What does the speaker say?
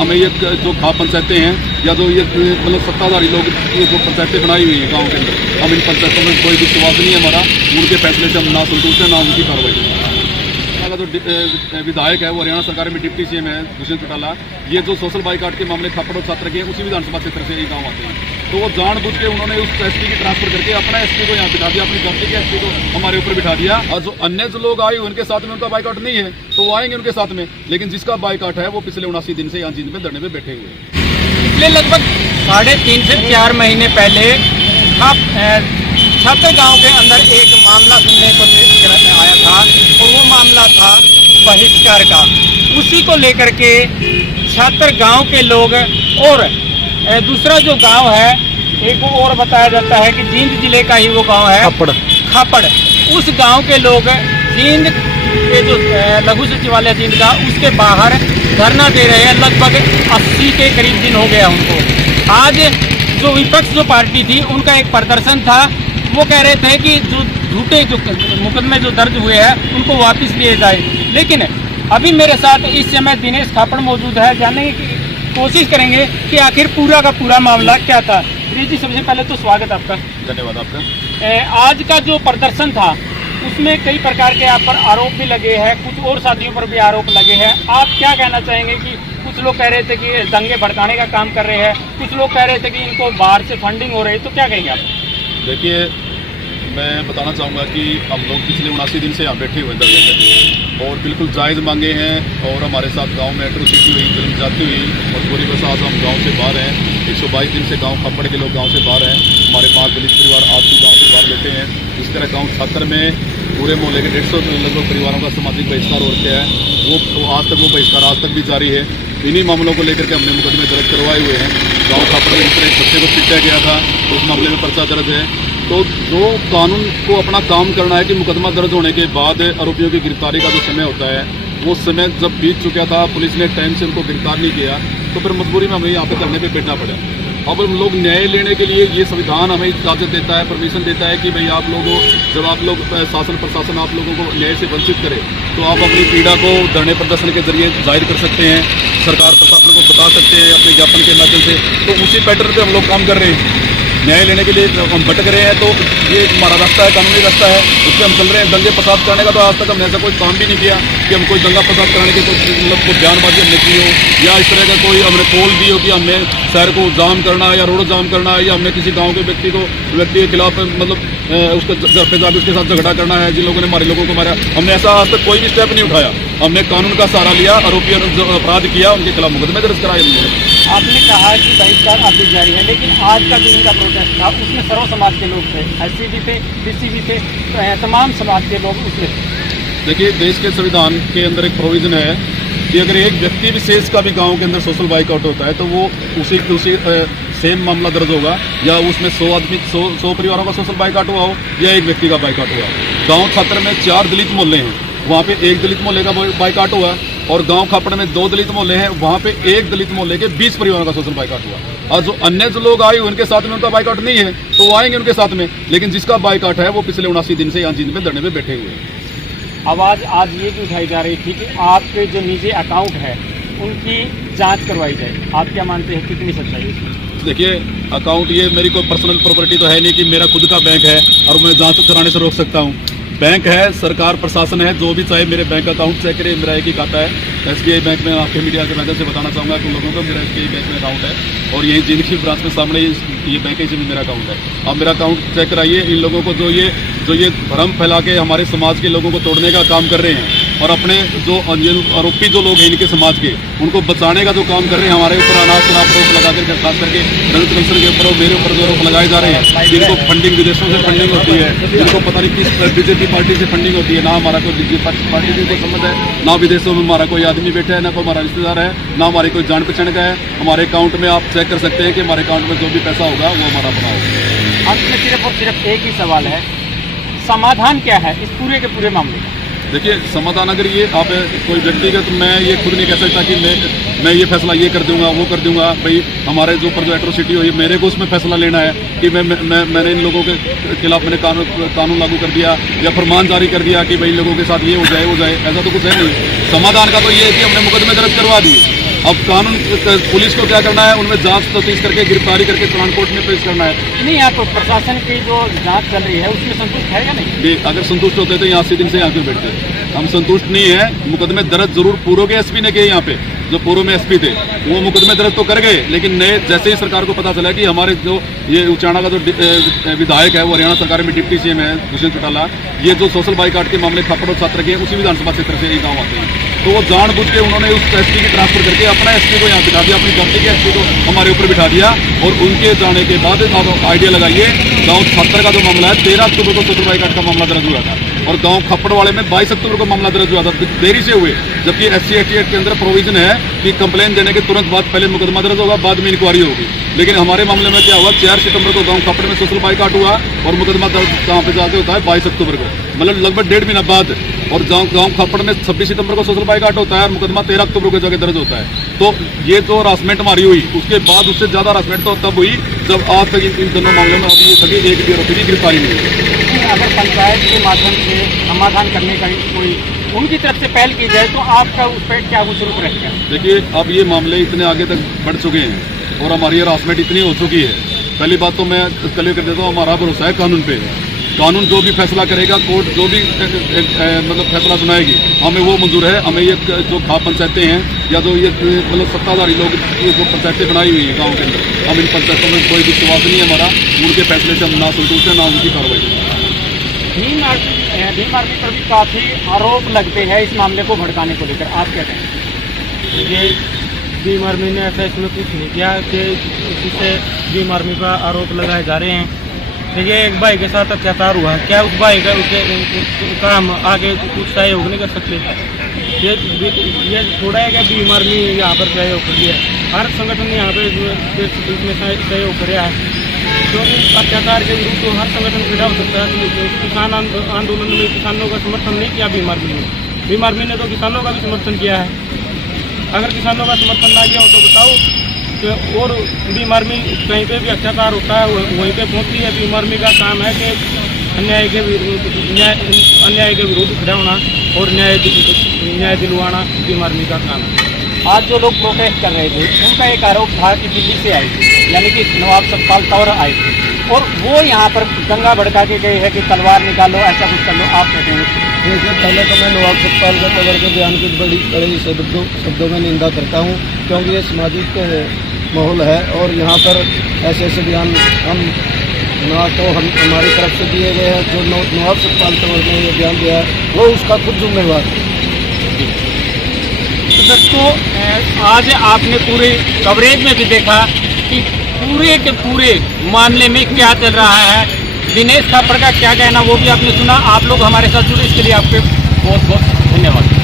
हमें ये जो खाप पंचायतें हैं या जो ये मतलब सत्ताधारी लोग ये जो पंचायतें बनाई हुई हैं गाँव के अंदर, हम इन पंचायतों में कोई विश्वास नहीं है हमारा। उनके फैसले से हम ना संतुष्ट हैं ना उनकी कार्रवाई। का जो विधायक है वो हरियाणा सरकार में डिप्टी सीएम है दुष्यंत चौटाला, ये जो सोशल बाइकाट के मामले खापड़ और छात्र के हैं उसी विधानसभा क्षेत्र से ये गाँव आते हैं। तो वो जानबूझ के उन्होंने उस एसपी की ट्रांसफर करके अपना एसपी को यहाँ बिठा दिया, अपनी धरती के एसपी को हमारे ऊपर बिठा दिया। और जो अन्य जो लोग आए उनके साथ में उनका बाइकाट नहीं है तो वो आएंगे उनके साथ में, लेकिन जिसका बाइकाट है वो पिछले 79 दिन से यहाँ जींद में धरने में बैठे हुए हैं। पिछले लगभग 3.5 से 4 महीने पहले छात्र गांव के अंदर एक मामला सुनने को आया था और वो मामला था बहिष्कार का। उसी को लेकर के छात्र गांव के लोग और दूसरा जो गांव है एक और बताया जाता है कि जींद जिले का ही वो गांव है खापड़, उस गांव के लोग जींद के जो लघु सचिवालय जींद का उसके बाहर धरना दे रहे हैं। लगभग 80 के करीब दिन हो गया उनको। आज जो विपक्ष जो पार्टी थी उनका एक प्रदर्शन था, वो कह रहे थे कि जो झूठे जो मुकदमे जो दर्ज हुए हैं उनको वापस लिए जाए। लेकिन अभी मेरे साथ इस समय दिनेश खापड़ मौजूद है, जानने की कोशिश करेंगे कि आखिर पूरा का पूरा मामला क्या था। जी सबसे पहले तो स्वागत आपका। धन्यवाद आपका। आज का जो प्रदर्शन था उसमें कई प्रकार के आप पर आरोप भी लगे हैं, कुछ और साथियों पर भी आरोप लगे हैं। आप क्या कहना चाहेंगे कि कुछ लोग कह रहे थे कि दंगे भड़काने का काम कर रहे हैं, कुछ लोग कह रहे थे कि इनको बाहर से फंडिंग हो रही है, तो क्या कहेंगे आप? देखिए, मैं बताना चाहूँगा कि हम लोग पिछले 79 दिन से यहाँ बैठे हुए धरने पे और बिल्कुल जायज़ मांगे हैं। और हमारे साथ गांव में एट्रोसिटी हुई, जुल्म जाती हुई और पूरी बसात हम गांव से बाहर हैं। 122 दिन से गांव खापड़ के लोग गांव से बाहर हैं। हमारे 5 दलित परिवार आज भी गाँव से बाहर बैठे हैं। इस तरह गाँव छात्र में पूरे मोहल्ले के 150 लगभग परिवारों का सामाजिक बहिष्कार हो रखा है। वो आज तक वो बहिष्कार आज तक भी जारी है। इन्हीं मामलों को लेकर के हमने मुकदमे दर्ज करवाए हुए हैं। गाँव खापड़ में इस तरह एक बच्चे को पीटा गया था, उस मामले में पर्चा दर्ज है। तो जो कानून को अपना काम करना है कि मुकदमा दर्ज होने के बाद आरोपियों की गिरफ्तारी का जो समय होता है वो समय जब बीत चुका था, पुलिस ने टाइम से उनको गिरफ्तार नहीं किया, तो फिर मजबूरी में हमें यहाँ पे धरने पे बैठना पड़ा। अब हम लोग न्याय लेने के लिए ये संविधान हमें इजाज़त देता है, परमिशन देता है कि भाई आप लोगों जब आप लोग शासन प्रशासन आप लोगों को न्याय से वंचित करे तो आप अपनी पीड़ा को धरने प्रदर्शन के जरिए जाहिर कर सकते हैं, सरकार प्रशासन को बता सकते हैं अपने ज्ञापन के माध्यम से। तो उसी पैटर्न पर हम लोग काम कर रहे हैं। न्याय लेने के लिए हम भटक रहे हैं, तो ये हमारा रास्ता है, कानूनी रास्ता है, उस पर हम चल रहे हैं। दंगे फसाद करने का तो आज तक हमने ऐसा कोई काम भी नहीं किया कि हम कोई दंगा फसाद कराने के तो मतलब कोई बयानबाजी हमने की हो या इस तरह का कोई हमने पोल दी हो कि हमने शहर को जाम करना है या रोड जाम करना है या हमने किसी गाँव के व्यक्ति के खिलाफ मतलब उसके घर पे जाकर उसके साथ झगड़ा करना है, जिन लोगों ने हमारे लोगों को मारा। हमने ऐसा आज तक कोई भी स्टेप नहीं उठाया। हमने कानून का सहारा लिया, आरोपियों ने जो अपराध किया उनके खिलाफ मुकदमे दर्ज कराए हमने। आपने कहा कि बहिष्कार अब भी जारी है, लेकिन आज का जो इनका प्रोटेस्ट था उसमें सर्व समाज के लोग थे, एससी भी थे, बीसी भी थे, तमाम समाज के लोग उसमें थे। देखिए, देश के संविधान के अंदर एक प्रोविजन है कि अगर एक व्यक्ति विशेष का भी गांव के अंदर सोशल बाइकआउट होता है तो वो उसी सेम मामला दर्ज होगा, या उसमें 100 परिवारों का सोशल बाइकआउट हुआ हो या एक व्यक्ति का बाइकआउट हुआ। गाँव छात्र में 4 दलित मोहल्ले हैं, वहाँ पे एक दलित मोहल्ले का बाइकआउट हुआ, और गांव खापड़ में 2 दलित मोहल्ले हैं, वहाँ पे एक दलित मोहल्ले के 20 परिवारों का सोशल बाइकआउट हुआ। और जो अन्य जो लोग आए उनके साथ में उनका बाइकआउट नहीं है तो वो आएंगे उनके साथ में, लेकिन जिसका बाइकआउट है वो पिछले 79 दिन से यहाँ जींद में धरने में बैठे हुए हैं। आवाज़ आज ये भी उठाई जा रही थी कि आपके जो निजी अकाउंट है उनकी जांच करवाई जाए। आप क्या मानते हैं, कितनी सच्चाई है इसमें? देखिए, अकाउंट ये मेरी कोई पर्सनल प्रॉपर्टी तो है नहीं कि मेरा खुद का बैंक है और मैं जांच कराने से रोक सकता हूँ। बैंक है, सरकार प्रशासन है, जो भी चाहे मेरे बैंक अकाउंट चेक करे। मेरा एक ही खाता है SBI बैंक में। आपके मीडिया के माध्यम से बताना चाहूँगा कि लोगों को मेरा SBI बैंक में अकाउंट है और यही जींद की ब्रांच में सामने ये बैंक है, इसमें मेरा अकाउंट है। आप मेरा अकाउंट चेक कराइए। इन लोगों को जो ये भ्रम फैला के हमारे समाज के लोगों को तोड़ने का काम कर रहे हैं और अपने जो आरोपी जो लोग हैं इनके समाज के उनको बचाने का जो काम कर रहे हैं, हमारे ऊपर अनाज शराब रोक लगा करके खास करके दलित कल्चर के ऊपर और मेरे ऊपर जो रोक लगाए जा रहे हैं, जिनको फंडिंग विदेशों से फंडिंग होती है, जिनको पता नहीं किस बीजेपी पार्टी से फंडिंग होती है। ना हमारा कोई बीजेपी पार्टी से कोई संबंध है, ना विदेशों में हमारा कोई आदमी बैठा है, ना कोई हमारा रिश्तेदार है, ना हमारी कोई जान पहचान का है। हमारे अकाउंट में आप चेक कर सकते हैं कि हमारे अकाउंट में जो भी पैसा होगा वो हमारा अपना होगा। अंत में सिर्फ और सिर्फ एक ही सवाल है, समाधान क्या है इस पूरे के पूरे मामले का? देखिए, समाधान अगर ये आप कोई व्यक्तिगत मैं ये खुद नहीं कह सकता कि मैं ये फैसला ये कर दूंगा वो कर दूंगा। भाई हमारे जो ऊपर जो एट्रोसिटी हुई मेरे को उसमें फैसला लेना है कि मैंने इन लोगों के खिलाफ मैंने कानून लागू कर दिया या फरमान जारी कर दिया कि भाई लोगों के साथ ये हो जाए वो जाए, ऐसा तो कुछ है नहीं। समाधान का तो ये है कि हमने मुकदमे दर्ज करवा दिए अब कानून पुलिस को क्या करना है, उनमें जांच तफ्तीश करके गिरफ्तारी करके चालान कोर्ट में पेश करना है। नहीं, आप प्रशासन की जो जांच चल रही है उसमें संतुष्ट है या नहीं? अगर संतुष्ट होते तो यहाँ 80 दिन से यहाँ क्यों बैठते? हम संतुष्ट नहीं है। मुकदमे दर्ज जरूर पूर्व के एसपी ने किए, यहाँ पे जो पूर्व में एसपी थे वो मुकदमे दर्ज तो कर गए, लेकिन नए जैसे ही सरकार को पता चला कि हमारे जो ये उचाना का जो विधायक है वो हरियाणा सरकार में डिप्टी सीएम है दुष्यंत चौटाला, ये जो सोशल बाइकाट के मामले थप्पड़ और छात्र के उसी विधानसभा क्षेत्र से ये गाँव आते हैं, तो वो जानबूझ के उन्होंने उस एसपी की ट्रांसफर करके अपना एसपी को यहाँ बिठा दिया, अपनी गलती के एसपी को हमारे ऊपर बिठा दिया। और उनके जाने के बाद अब आइडिया लगाइए, गाँव छात्र का जो मामला है 13 अक्टूबर को सोशल बाइकाट का मामला दर्ज हुआ था और गाँव खप्पड़ वाले में 22 अक्टूबर को मामला दर्ज हुआ था, देरी से हुए, जबकि SC/ST एक्ट के अंदर प्रोविजन है कि कंप्लेन देने के तुरंत बाद पहले मुकदमा दर्ज होगा, बाद में इंक्वायरी होगी। लेकिन हमारे मामले में क्या हुआ, 4 सितंबर को गांव खप्पड़ में सोशल बाइकाट हुआ और मुकदमा दर्ज कहाँ पे जाके होता है 22 अक्टूबर को, मतलब लगभग 1.5 महीना बाद। और गांव खप्पड़ में 26 सितंबर को सोशल बाइकाट होता है और मुकदमा 13 अक्टूबर को जाके दर्ज होता है। तो ये जो हरासमेंट हमारी हुई उसके बाद उससे ज्यादा हरासमेंट तो तब हुई जब आज तक इन दोनों मामलों में अभी सभी एक भी आरोपी की गिरफ्तारी नहीं हुई। अगर पंचायत के माध्यम से समाधान करने का कोई उनकी तरफ से पहल की जाए तो आपका उस पर क्या कुछ रुख रहेगा? देखिए, अब ये मामले इतने आगे तक बढ़ चुके हैं और हमारी हरासमेंट इतनी हो चुकी है। पहली बात तो मैं क्लियर कर देता हूँ, हमारा भरोसा है कानून पे। कानून जो भी फैसला करेगा, कोर्ट जो भी मतलब फैसला सुनाएगी, हमें वो मंजूर है। हमें ये जो खाप पंचायतें हैं या जो ये मतलब सत्ताधारी लोग ये जो पंचायतें बनाई हुई हैं गाँव के अंदर, हम इन पंचायतों में कोई विश्वास नहीं है हमारा, उनके फैसले से हम ना संतुष्ट है ना उनकी कार्रवाई। भीम आर्मी पर भी काफ़ी आरोप लगते हैं इस मामले को भड़काने को लेकर, आप क्या कहें? ये भीम आर्मी ने ऐसा इसमें कुछ नहीं किया कि इससे भीम आर्मी पर आरोप लगाए जा रहे हैं। देखिए, एक भाई के साथ अत्याचार हुआ, क्या उस भाई का हम आगे कुछ सहयोग नहीं कर सकते? ये थोड़ा है कि भीम आर्मी यहाँ पर सहयोग कर दिया, हर संगठन यहाँ पर इसमें सहयोग कर रहा है, क्योंकि अत्याचार के विरुद्ध तो हर संगठन खड़ा हो सकता है। किसान आंदोलन में किसानों का समर्थन नहीं किया भीम आर्मी ने, भीम आर्मी ने तो किसानों का भी समर्थन किया है। अगर किसानों का समर्थन ना किया हो तो बताओ कि और भीम आर्मी कहीं पे भी अत्याचार होता है वहीं पे पहुंचती है। भीम आर्मी का काम है कि अन्याय के विरुद्ध खड़ा होना और न्याय दिलवाना भीम आर्मी का काम है। आज जो लोग प्रोटेस्ट कर रहे थे उनका एक आरोप था कि दिल्ली से आए थे, यानी कि नवाब सतपाल तौर आए थे और वो यहाँ पर दंगा भड़का के गए हैं कि तलवार निकालो, ऐसा कुछ कर लो, आप कहते हैं? देखिए, पहले तो मैं नवाब सतपाल के तौर के बयान की बड़ी कड़े शब्दों में निंदा करता हूँ, क्योंकि ये सामाजिक माहौल है और यहाँ पर ऐसे बयान हम ना तो हम हमारी तरफ से दिए गए हैं। जो नवाब सतपाल तौर ने ये बयान दिया है वो उसका खुद जिम्मेवार है। तो दोस्तों, आज आपने पूरे कवरेज में भी देखा कि पूरे के पूरे मामले में क्या चल रहा है, दिनेश थापड़ का क्या कहना वो भी आपने सुना। आप लोग हमारे साथ जुड़े, इसके लिए आपके बहुत बहुत धन्यवाद।